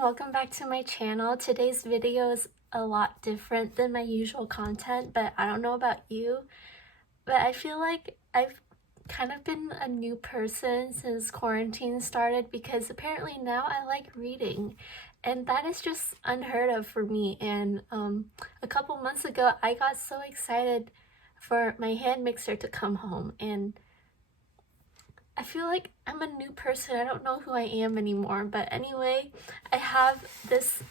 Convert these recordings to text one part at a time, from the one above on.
welcome back to my channel. Today's video is a lot different than my usual content, but I don't know about you, but I feel like I've kind of been a new person since quarantine started because apparently now I like reading, and that is just unheard of for me. And a couple months ago I got so excited for my hand mixer to come home, and I feel like I'm a new person. I don't know who I am anymore. But anyway, I have this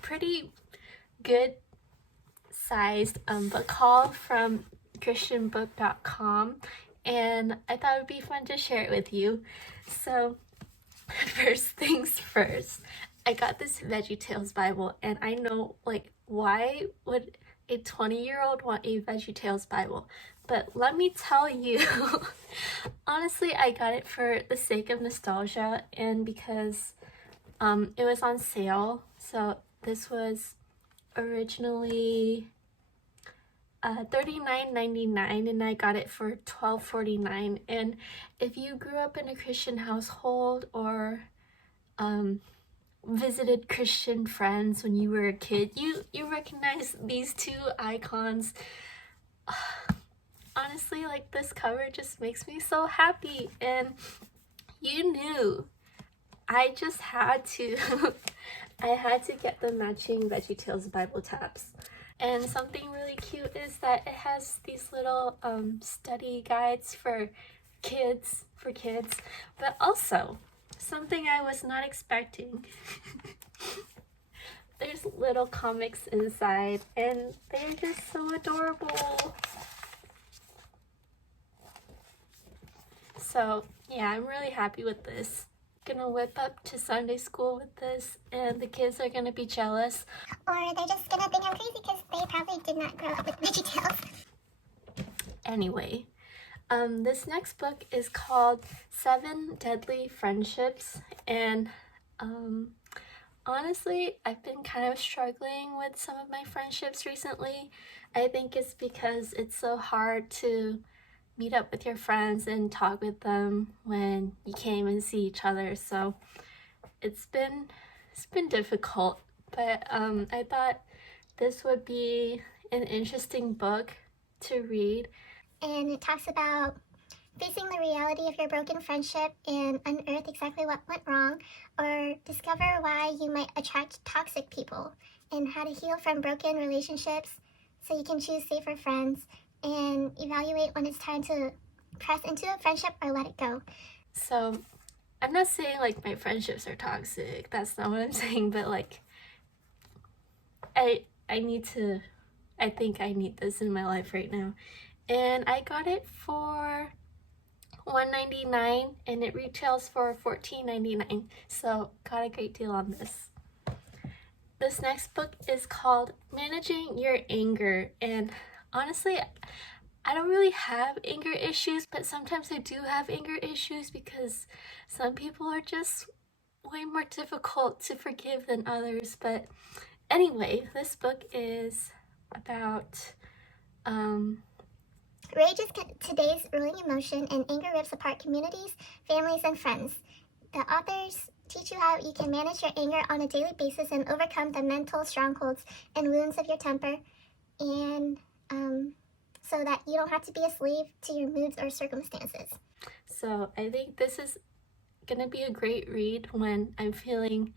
pretty good sized book haul from christianbook.com, and I thought it would be fun to share it with you. So first things first, I got this VeggieTales Bible, and I know, like, why would a 20-year-old want a VeggieTales Bible? But let me tell you, honestly, I got it for the sake of nostalgia and because it was on sale. So this was originally $39.99 and I got it for $12.49. And if you grew up in a Christian household or visited Christian friends when you were a kid, you recognize these two icons. Honestly, like, this cover just makes me so happy, and you knew I just had to I had to get the matching VeggieTales Bible tabs. And something really cute is that it has these little study guides for kids, but also something I was not expecting. There's little comics inside, and they're just so adorable. So yeah, I'm really happy with this. Gonna whip up to Sunday school with this, and the kids are gonna be jealous. Or they're just gonna think I'm crazy because they probably did not grow up with VeggieTales. Anyway, this next book is called 7 Deadly Friendships, and honestly, I've been kind of struggling with some of my friendships recently. I think it's because it's so hard to meet up with your friends and talk with them when you can't even see each other. So it's been difficult, but I thought this would be an interesting book to read. And it talks about facing the reality of your broken friendship and unearth exactly what went wrong, or discover why you might attract toxic people, and how to heal from broken relationships so you can choose safer friends, and evaluate when it's time to press into a friendship or let it go. So I'm not saying like my friendships are toxic, that's not what I'm saying, but like I think I need this in my life right now. And I got it for $1.99 and it retails for $14.99, so got a great deal on this. This next book is called Managing Your Anger, and honestly, I don't really have anger issues, but sometimes I do have anger issues because some people are just way more difficult to forgive than others. But anyway, this book is about Rage is today's ruling emotion, and anger rips apart communities, families, and friends. The authors teach you how you can manage your anger on a daily basis and overcome the mental strongholds and wounds of your temper, and so that you don't have to be a slave to your moods or circumstances. So I think this is gonna be a great read when I'm feeling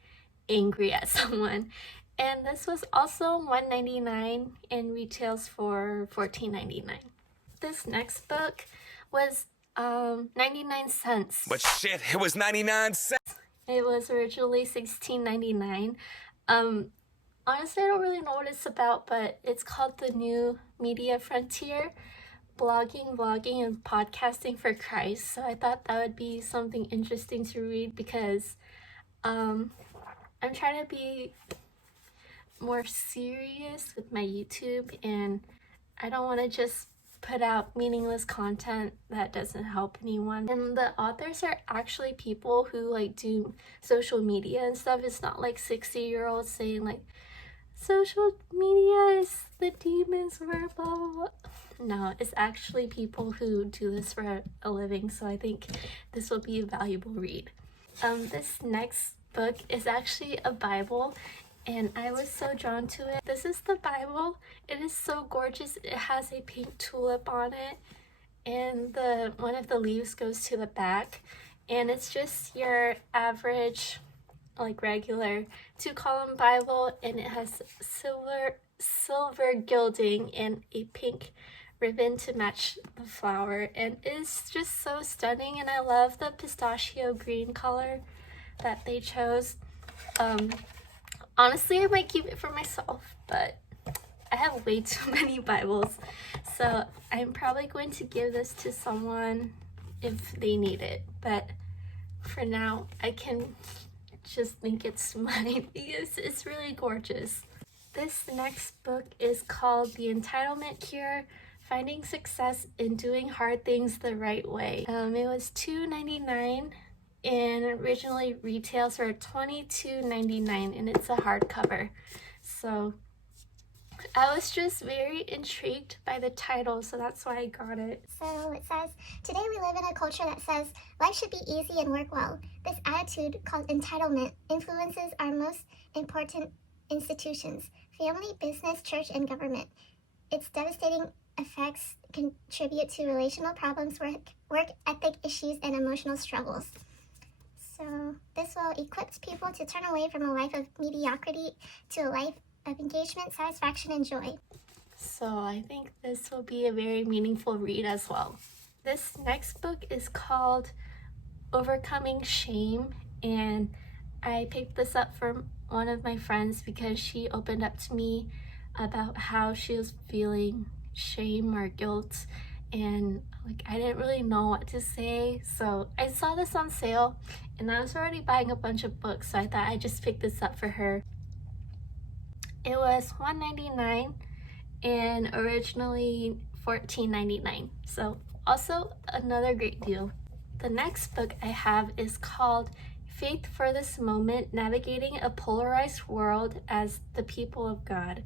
angry at someone. And this was also $1.99 and retails for $14.99. This next book was 99 cents. But shit, it was 99 cents. It was originally $16.99. Honestly, I don't really know what it's about, but it's called The New Media Frontier, blogging, vlogging, and podcasting for Christ. So I thought that would be something interesting to read because I'm trying to be more serious with my YouTube, and I don't want to just put out meaningless content that doesn't help anyone. And the authors are actually people who like do social media and stuff. It's not like 60-year-olds saying like social media is the demon's work, blah blah blah. No, it's actually people who do this for a living, so I think this will be a valuable read. This next book is actually a Bible, and I was so drawn to it. This is the Bible. It is so gorgeous. It has a pink tulip on it, and one of the leaves goes to the back, and it's just your average, like regular 2-column Bible, and it has silver gilding and a pink ribbon to match the flower, and it's just so stunning. And I love the pistachio green color that they chose. Honestly, I might keep it for myself, but I have way too many Bibles, so I'm probably going to give this to someone if they need it, but for now I can just think it's mine because it's really gorgeous. This next book is called The Entitlement Cure: Finding Success in Doing Hard Things the Right Way. It was $2.99 and originally retails for $22.99, and it's a hardcover. So I was just very intrigued by the title, so that's why I got it. So it says, today we live in a culture that says life should be easy and work well. This attitude, called entitlement, influences our most important institutions: family, business, church, and government. Its devastating effects contribute to relational problems, work ethic issues, and emotional struggles. So this will equip people to turn away from a life of mediocrity to a life of engagement, satisfaction, and joy. So I think this will be a very meaningful read as well. This next book is called Overcoming Shame, and I picked this up from one of my friends because she opened up to me about how she was feeling shame or guilt, and I didn't really know what to say. So I saw this on sale, and I was already buying a bunch of books, so I thought I'd just pick this up for her. It was $1.99 and originally $14.99, so also another great deal. The next book I have is called Faith for This Moment: Navigating a Polarized World as the People of God.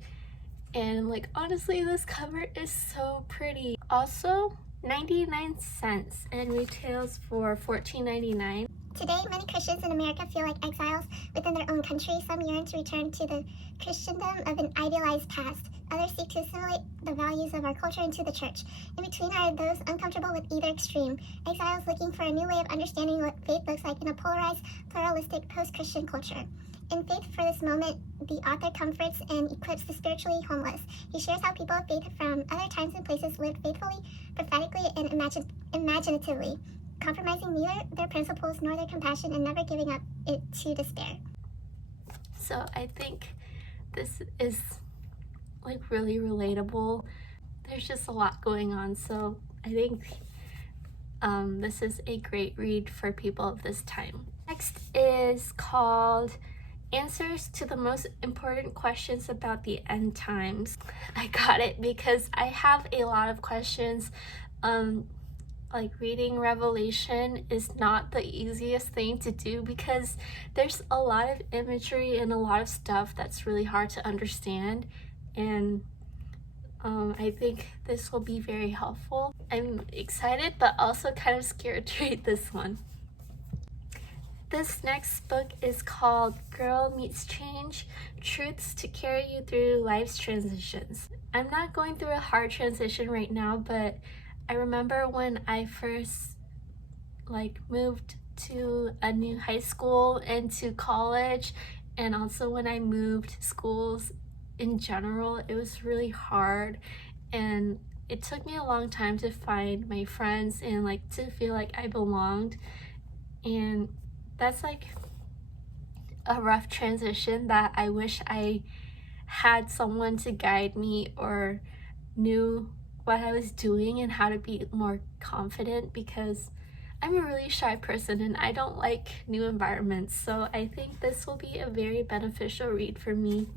And honestly, this cover is so pretty. Also 99 cents and retails for $14.99. Today, many Christians in America feel like exiles within their own country. Some yearn to return to the Christendom of an idealized past. Others seek to assimilate the values of our culture into the church. In between are those uncomfortable with either extreme. Exiles looking for a new way of understanding what faith looks like in a polarized, pluralistic, post-Christian culture. In Faith for This Moment, the author comforts and equips the spiritually homeless. He shares how people of faith from other times and places lived faithfully, prophetically, and imaginatively, compromising neither their principles nor their compassion and never giving up it to despair. So I think this is really relatable. There's just a lot going on, so I think this is a great read for people of this time. Next is called Answers to the Most Important Questions About the End Times. I got it because I have a lot of questions. Reading Revelation is not the easiest thing to do because there's a lot of imagery and a lot of stuff that's really hard to understand, and I think this will be very helpful. I'm excited but also kind of scared to read this one. This next book is called Girl Meets Change: Truths to Carry You Through Life's Transitions. I'm not going through a hard transition right now, but I remember when I first moved to a new high school and to college, and also when I moved schools in general, it was really hard, and it took me a long time to find my friends and to feel like I belonged, and that's a rough transition that I wish I had someone to guide me or knew what I was doing and how to be more confident, because I'm a really shy person and I don't like new environments, so I think this will be a very beneficial read for me.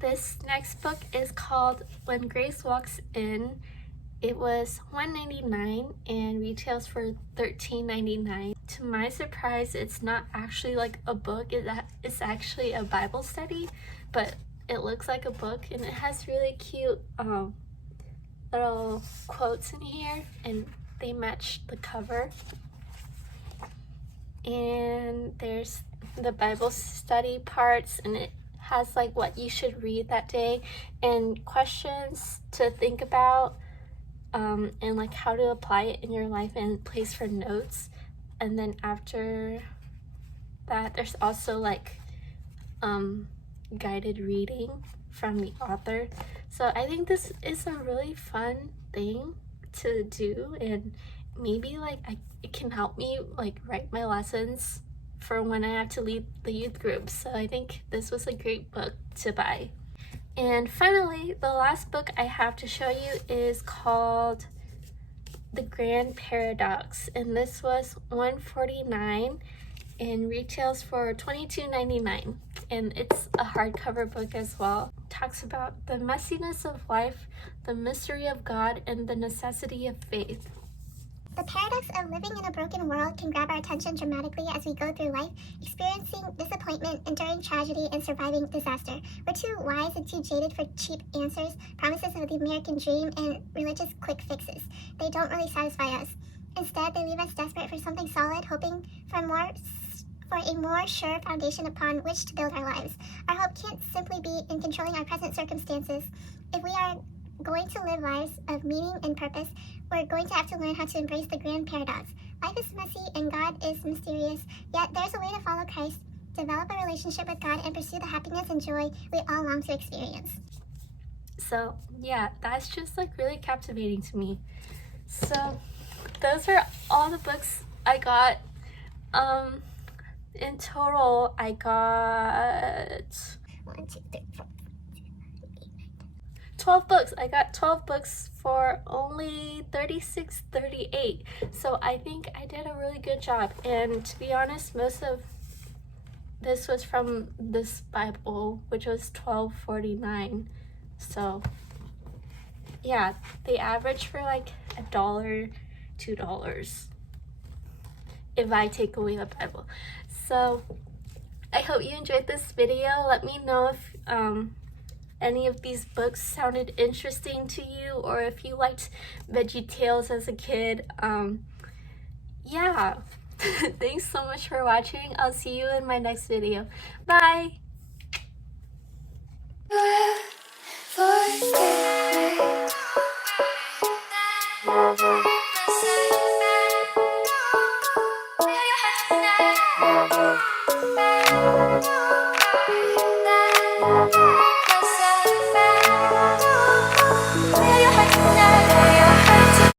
This next book is called When Grace Walks In. It was $1.99 and retails for $13.99. To my surprise, it's not actually a book, it's actually a Bible study, but it looks like a book, and it has really cute little quotes in here, and they match the cover. and there's the Bible study parts, and it has like what you should read that day and questions to think about, and like how to apply it in your life and place for notes. And then after that, there's also like guided reading from the author. So I think this is a really fun thing to do, and maybe like it can help me like write my lessons for when I have to lead the youth group. So I think this was a great book to buy. And finally, the last book I have to show you is called The Grand Paradox, and this was $149 and retails for $22.99, and it's a hardcover book as well. It talks about the messiness of life, the mystery of God, and the necessity of faith. The paradox of living in a broken world can grab our attention dramatically as we go through life, experiencing disappointment, enduring tragedy, and surviving disaster. We're too wise and too jaded for cheap answers, promises of the American dream, and religious quick fixes. They don't really satisfy us. Instead, they leave us desperate for something solid, hoping for a more sure foundation upon which to build our lives. Our hope can't simply be in controlling our present circumstances. If we are going to live lives of meaning and purpose, we're going to have to learn how to embrace the grand paradox. Life is messy and God is mysterious, yet there's a way to follow Christ, develop a relationship with God, and pursue the happiness and joy we all long to experience. So yeah, that's just like really captivating to me. So those are all the books I got. In total, I got 12 books. I got 12 books for only $36.38. So I think I did a really good job. And to be honest, most of this was from this Bible, which was $12.49. So yeah, they average for like $1, $2 if I take away the Bible. So I hope you enjoyed this video. Let me know if any of these books sounded interesting to you, or if you liked VeggieTales as a kid. Yeah. Thanks so much for watching. I'll see you in my next video. Bye! For